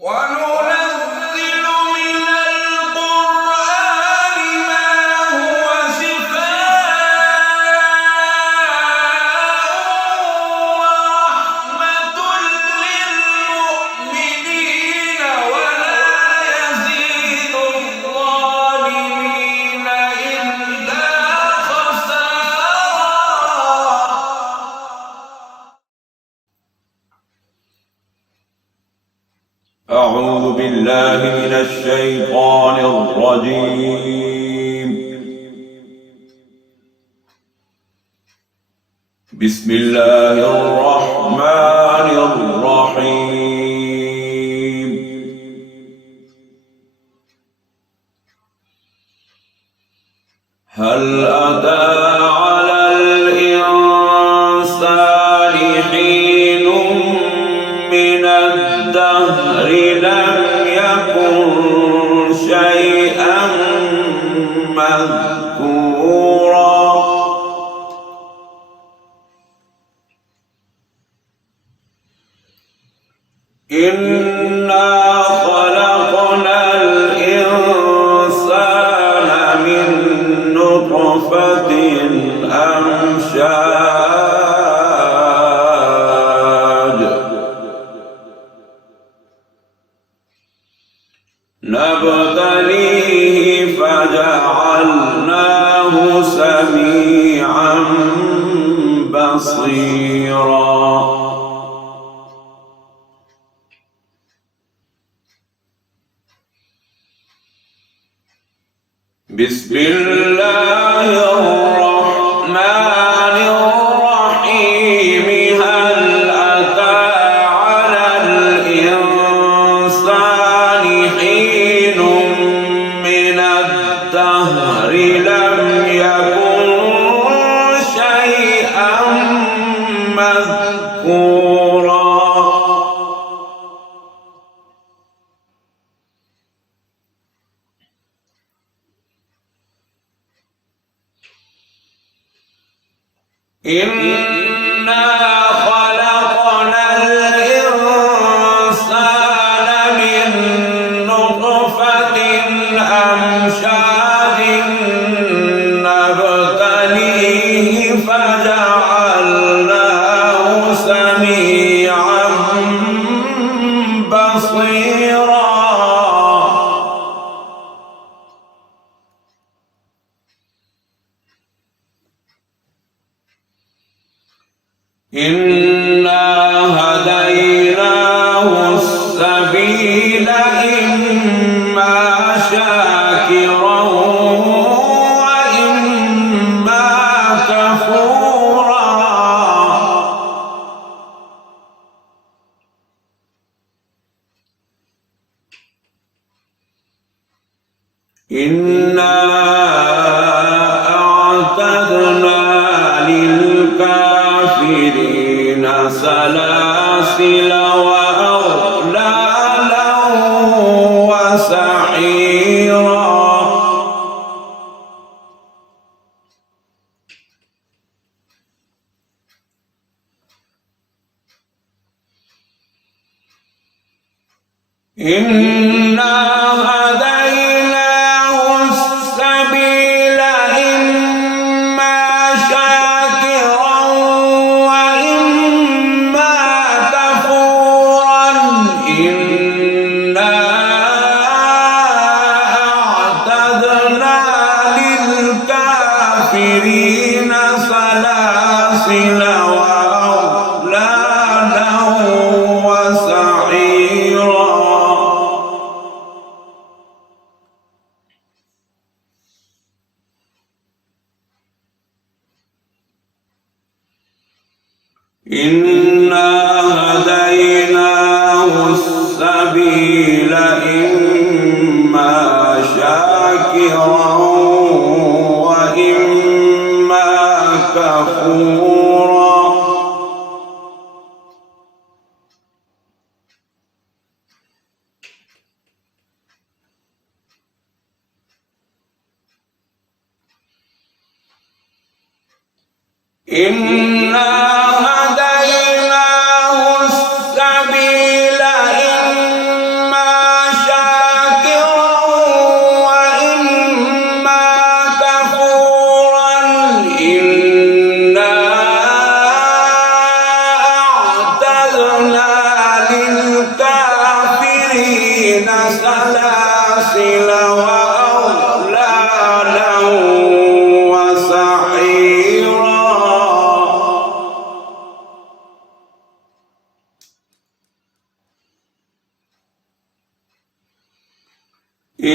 وننزل من القرآن ما هو شفاء ورحمة للمؤمنين ولا يزيد الظالمين إلا خسارا. أعوذ بالله من الشيطان الرجيم. بسم الله الرحمن الرحيم. هل أتى على الإنسان حين من الدهر لم يكن شيئا مذكورا. إنا خلقنا الإنسان من نطفة أمشاج نبتليه فجعلناه سميعا بصيرا. بسم الله الرحمن الرحيم. هل أتى على الإنسان حين من الدهر لم يكن شيئا مذكورا. إنا خلقنا الإنسان من نطفة أمشاج نبتليه فجعلناه سميعا بصيرا. إنا هديناه السبيل إما شاكرا وإما كفورا. إنا أعتدنا للكافرين سلاسل وأغلالا وسعيرا. إنا هديناه السبيل إما شاكرا وإما كفورا. إنا أعتدنا للكافرين سلاسل وأغلالا وسعيرا. إنا هديناه السبيل إما شاكرا وإما كفورا. إنا هديناه السبيل إما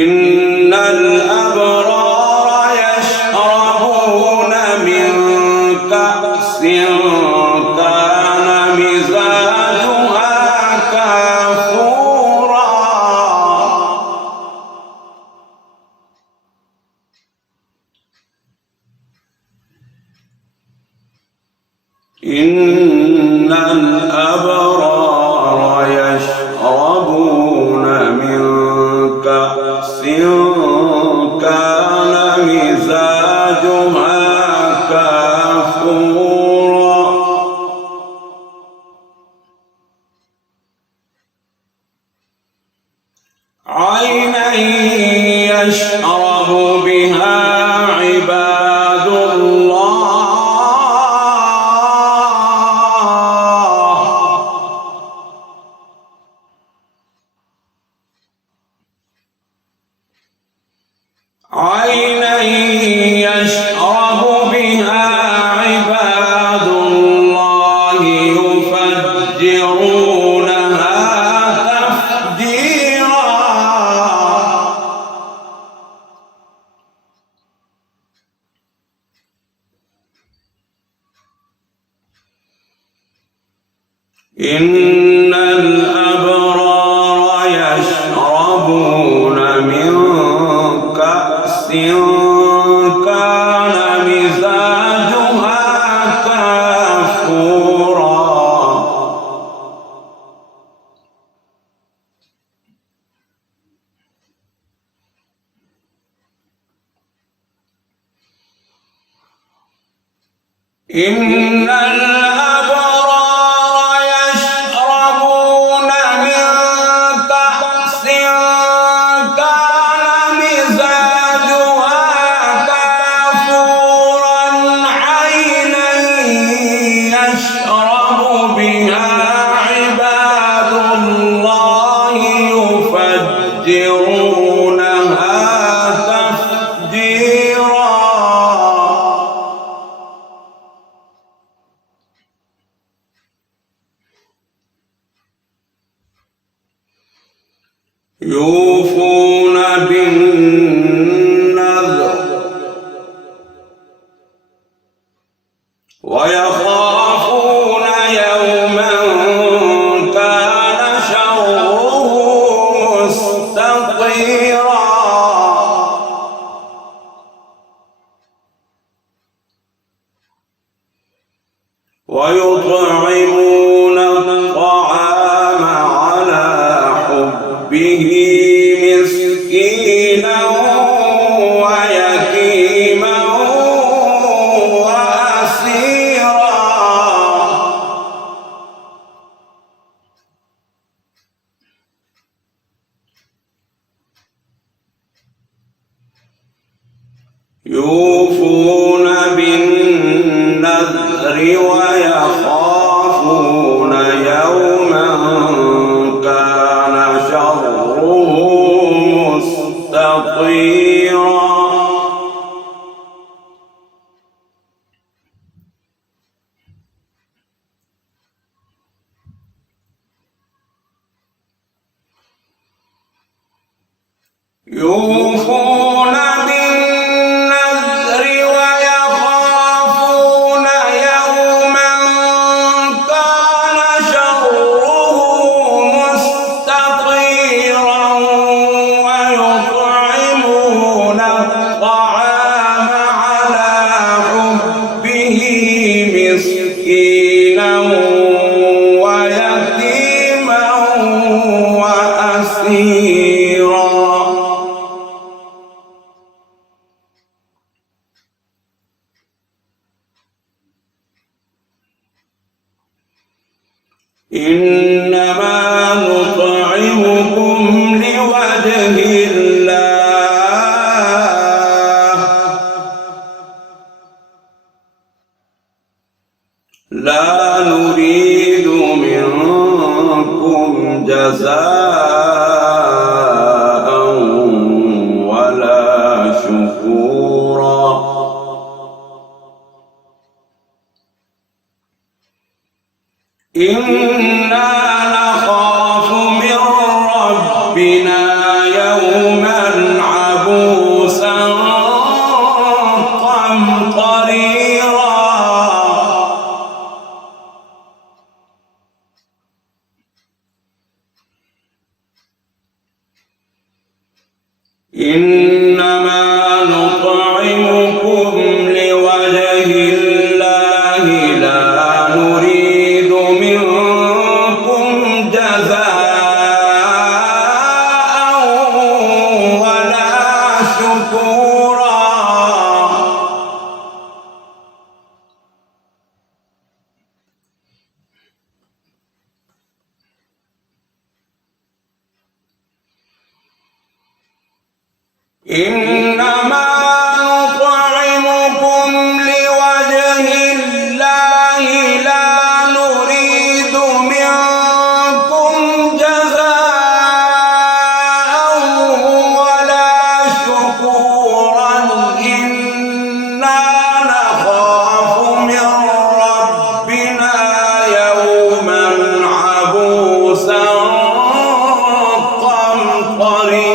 إن الأبرار يشربون من كأس كان مزاجها كافورا إن الأبرار يشربون من كأس كان مزاجها كافورا عينا يشرب بها عباد الله عينا يشرب بها عباد الله يفجرونها تفجيرا إن الأبرار يشربون من كأس كان مزاجها كافورا إن الأبرار يشربون من كأس كان مزاجها كافورا عينا يشرب بها عباد الله يفجرونها تفجيرا يوفون بالنذر ويخافون يوما كان شره مستطيرا ويطعمون الطعام على حبه مسكينا ويتيما وأسيرا يوفون بالنذر ويخافون يوما كان شره مستطيرا يوفون بالنذر ويخافون يوما كان شره مستطيرا ويطعمون الطعام على حبه مسكينا ويتيما وأسيرا إنما نطعمكم لوجه الله لا نريد منكم جزاء ولا شكورا إنا نخاف من ربنا يوما إنما نطعمكم لوجه الله لا نريد منكم جزاء ولا شكورا. إنما نطعمكم لوجه الله لا نريد منكم جزاء ولا شكورا إنا نخاف من ربنا يوما عبوسا قمطريرا.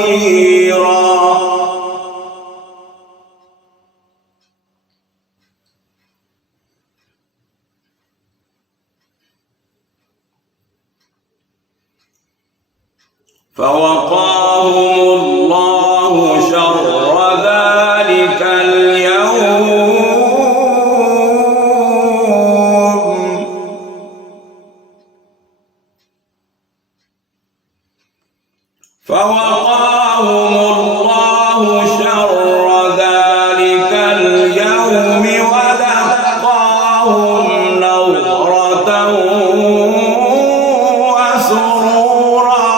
فوقاهم الله شر ذلك اليوم فوقاهم الله شر ذلك اليوم ولقاهم نضرة وسرورا.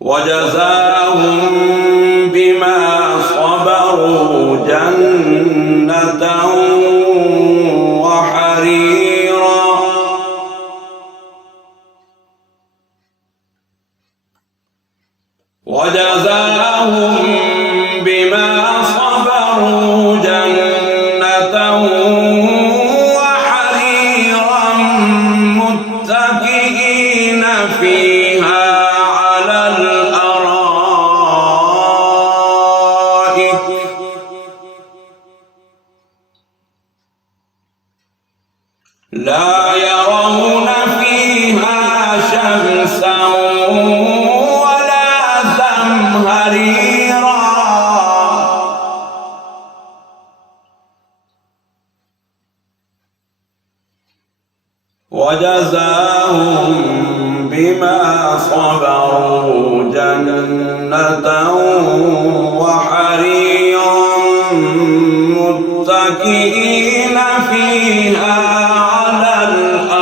وجزاهم بما صبروا جنة وحريرا. وجزاهم بما صبروا جنة وحريرا متكئين فيها على الأرائك لا يرون فيها شمسا ولا زمهريرا. وجزاهم بما صبروا جنة وحريرا متكئين فيها على الأرائك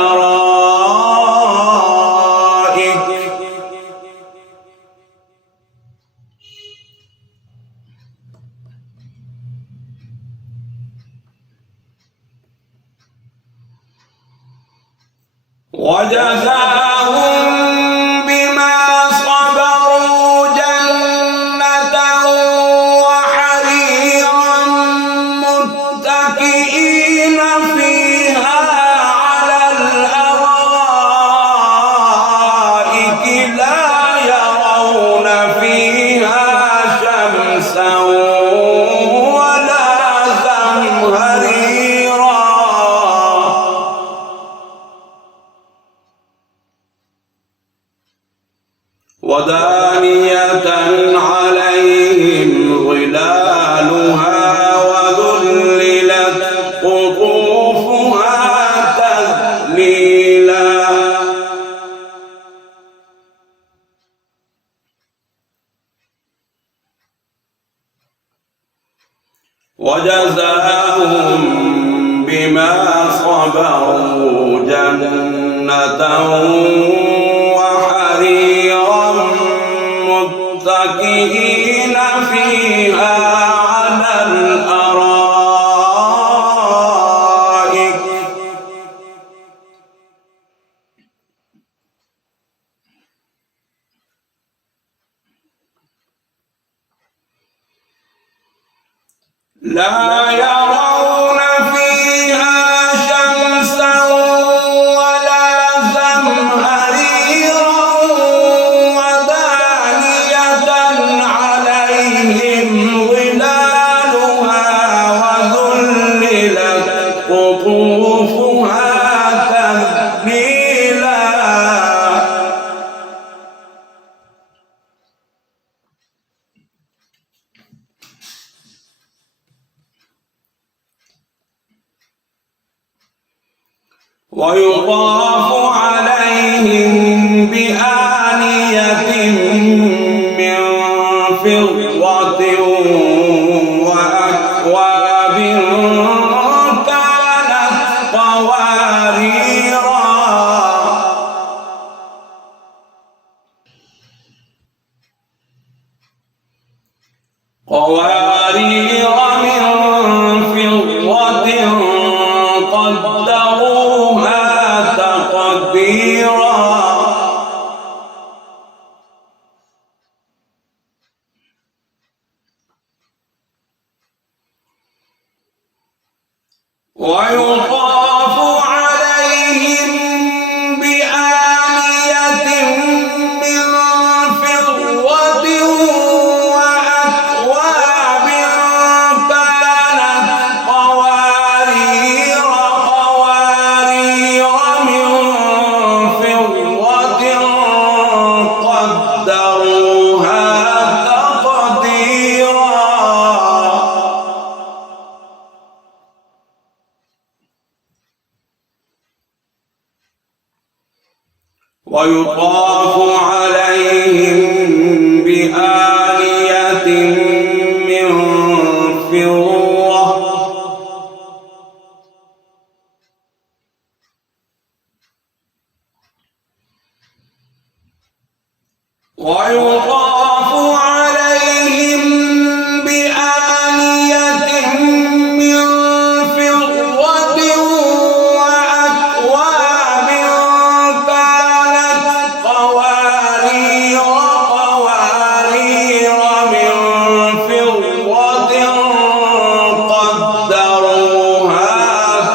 وجزاهم بما صبروا جنة وحريرا متكئين فيها على الأرائك لا يرون فيها شمسا ولا زمهريرا. ودانية عليهم ظلالها وذللت قطوفها تذليلا. وجزاهم بما صبروا جنة وحريرا متكئين فيها على الأرائك لا يرون فيها شمسا ولا زمهريرا. ودانية عليهم ظلالها وذللت قطوفها ويطاف عليهم بآنية من فضة وأكواب كانت قواريرا من فضة قدروها تقديرا ويطاف عليهم بآنية من فضة وأكواب كانت قوارير من فضة قدروها تقديرا ويطاف عليهم بآنية من فضة ويطاف عليهم بآنية من فضة وأكواب كانت قوارير من فضة قدروها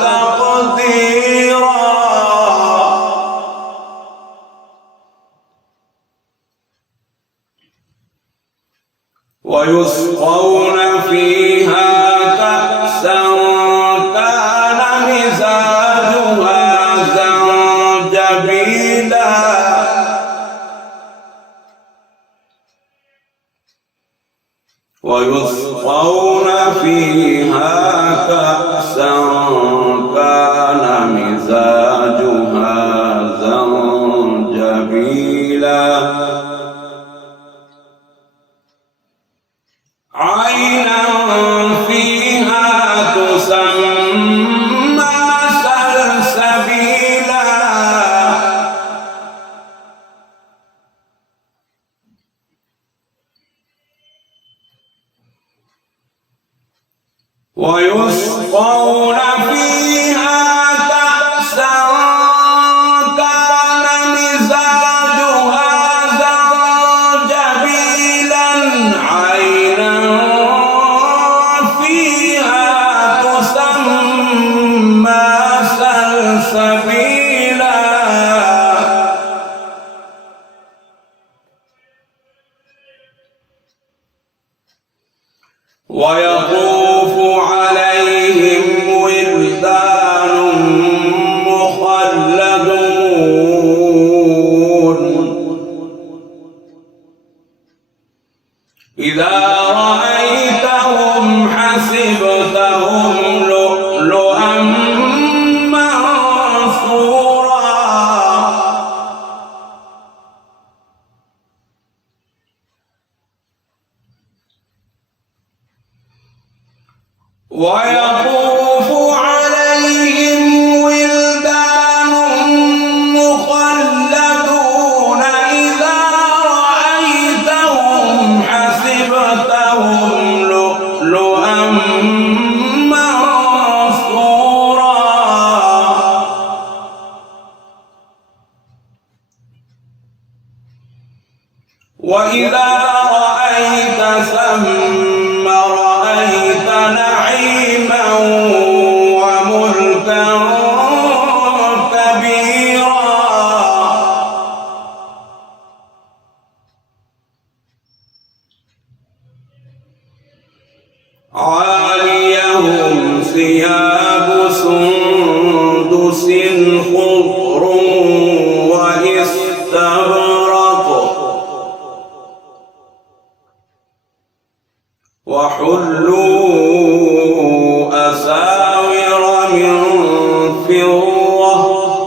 تقديرا ويسقون فيها كأسا كان مزاجها زنجبيلا ويسقون فيها كأسا كان مزاجها زنجبيلا عينا فيها تسمى سلسبيلا ويسقون فيها كأسا كان مزاجها زنجبيلا عينا فيها تسمى سلسبيلا ويطوف عليهم ولدان مخلدون إذا رأيتهم حسبتهم لؤلؤا منثورا ويطوف عليهم ولدان مخلدون إذا رأيتهم حسبتهم لؤلؤا منثورا وإذا رأيت ثم رأيت نعيما وملكا كبيرا عاليهم ثياب سندس خضر واستبرق وحلوا أساور من فضة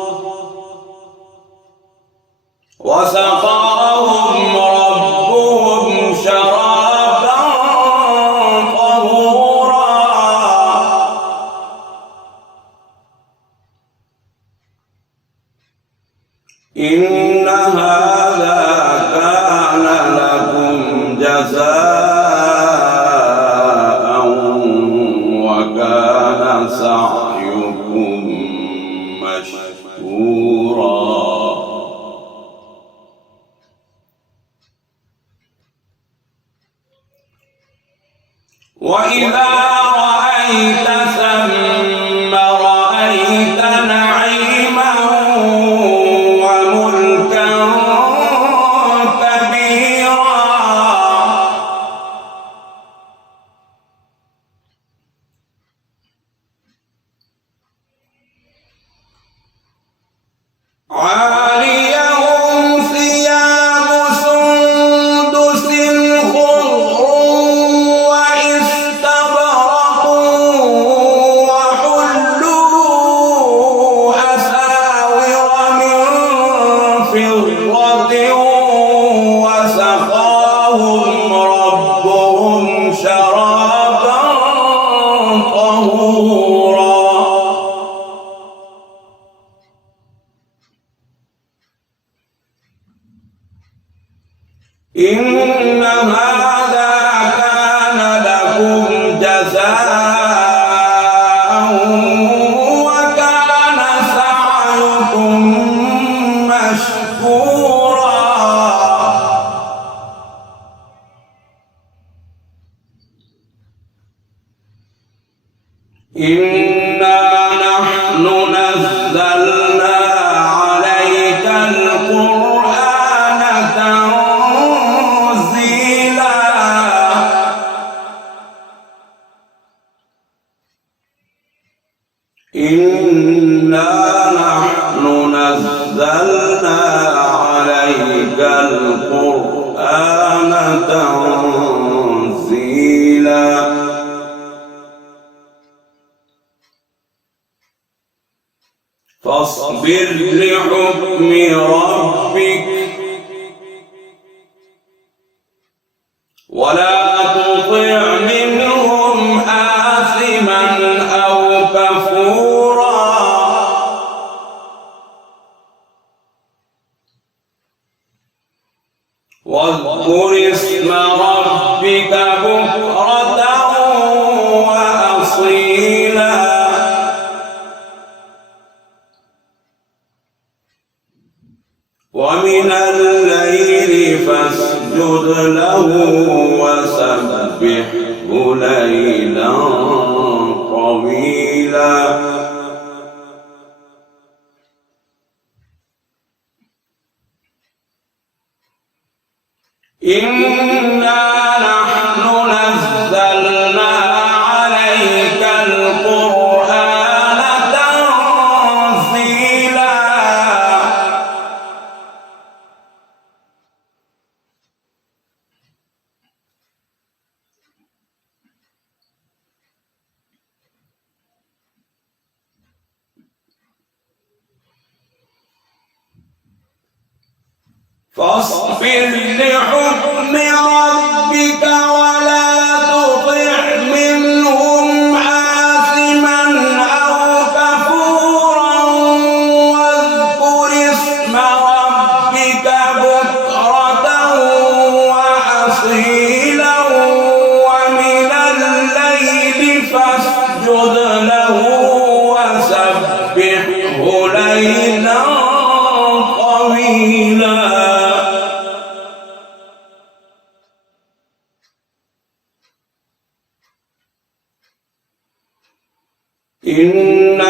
وسقاهم ربهم شرابا طهورا إن هذا كان لكم جزاء وكان سعيكم مشكورا وإذا رأيت ثم رأيت نعيما وملكا كبيرا عاليهم ثياب سندس خضر واستبرق وحلوا أساور من فضة وسقاهم ربهم شرابا طهورا إن هذا كان لكم جزاء وكان سعيكم مشكورا إنا نحن نزلنا عليك القرآن تنزيلا إنا نحن نزلنا عليك القرآن تنزيلا فاصبر لحكم ربك ولا تطع منهم آثما أو كفورا واذكر اسم ربك بكرة وأصيلا ومن الليل فاسجد له وسبحه ليلا طويلا إنا نحن نزلنا عليك القرآن تنزيلا فاصبر لحكم ربك ولا تطع منهم آثما أو كفورا واذكر اسم ربك بكرة وأصيلا ومن الليل فاسجد له وسبحه ليلا طويلا إن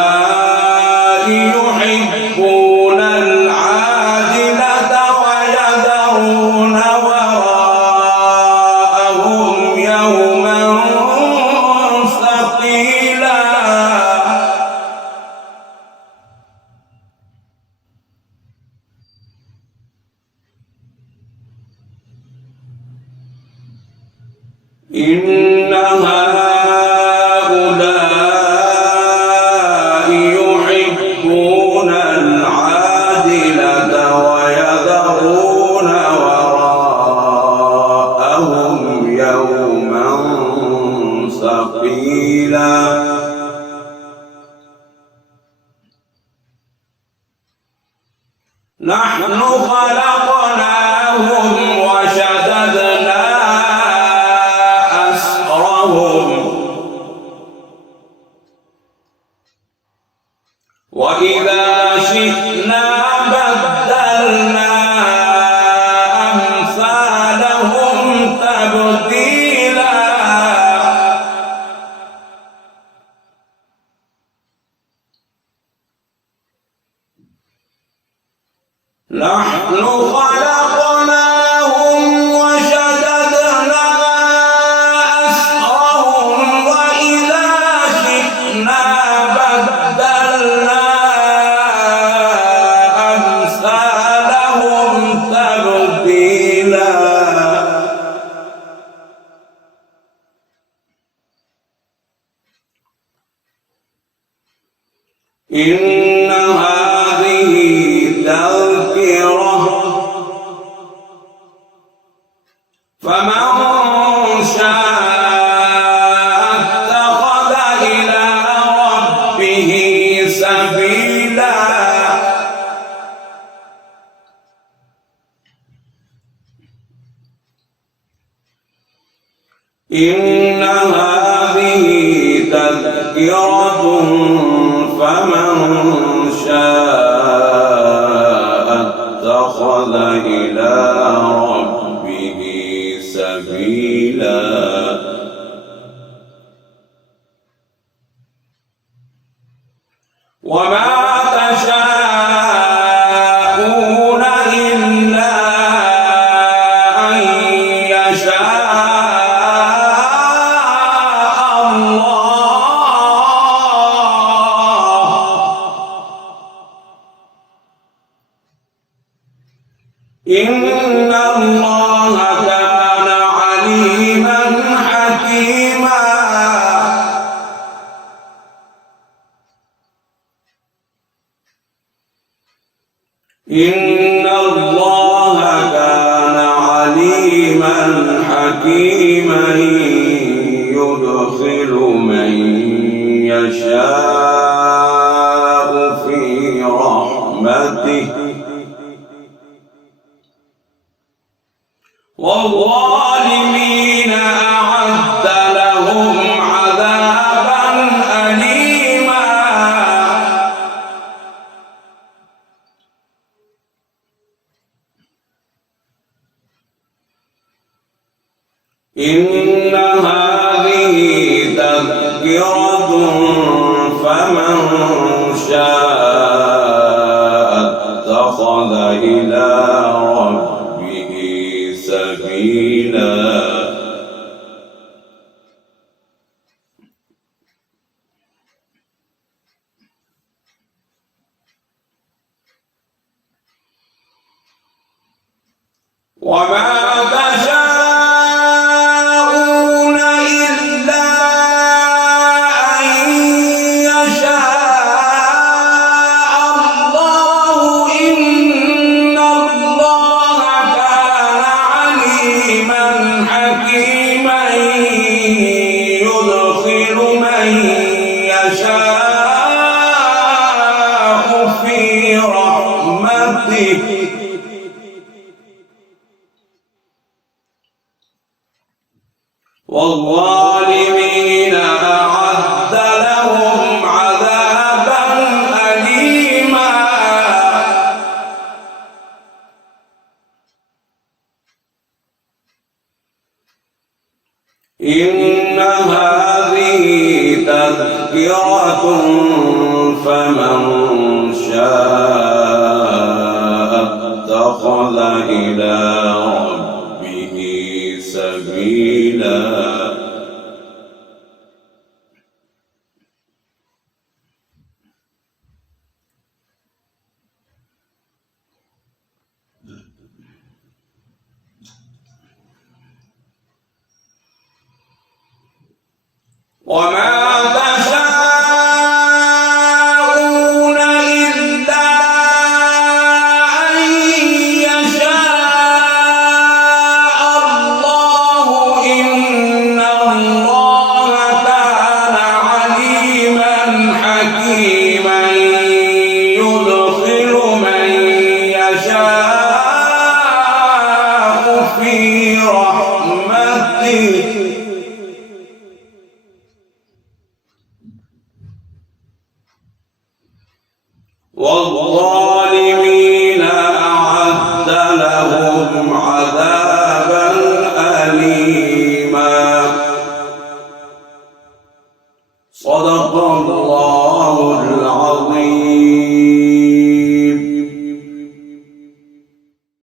هؤلاء يحبون العاجلة ويذرون وراءهم يوما ثقيلا إن هؤلاء يحبون العاجلة نحن خلقناهم وشددنا أسرهم وإذا شئنا بدلنا أمثالهم تبديلا نحن خلقناهم وشددنا أسرهم وإذا شئنا بدلنا أمثالهم تبديلا إن هذه تذكرة فمن شاء اتخذ إلى ربه سبيلا إن هذه تذكرة فمن شاء اتخذ إلى ربه سبيلا وما تشاءون إلا أن يشاء إن الله كان عليما حكيما إن الله كان عليما حكيما يدخل من يشاء في رحمته والظالمين أعد لهم عذابا أليما إن هذه تذكرة فمن شاء اتخذ إلى ربه سبيلا وما تشاءون إلا أن يشاء الله إن الله كان عليما حكيما يدخل من يشاء في رحمته والظالمين أعد لهم عذابا أليما إن هذه تذكرة فمن شاء اتخذ إلى ربه سبيلا وما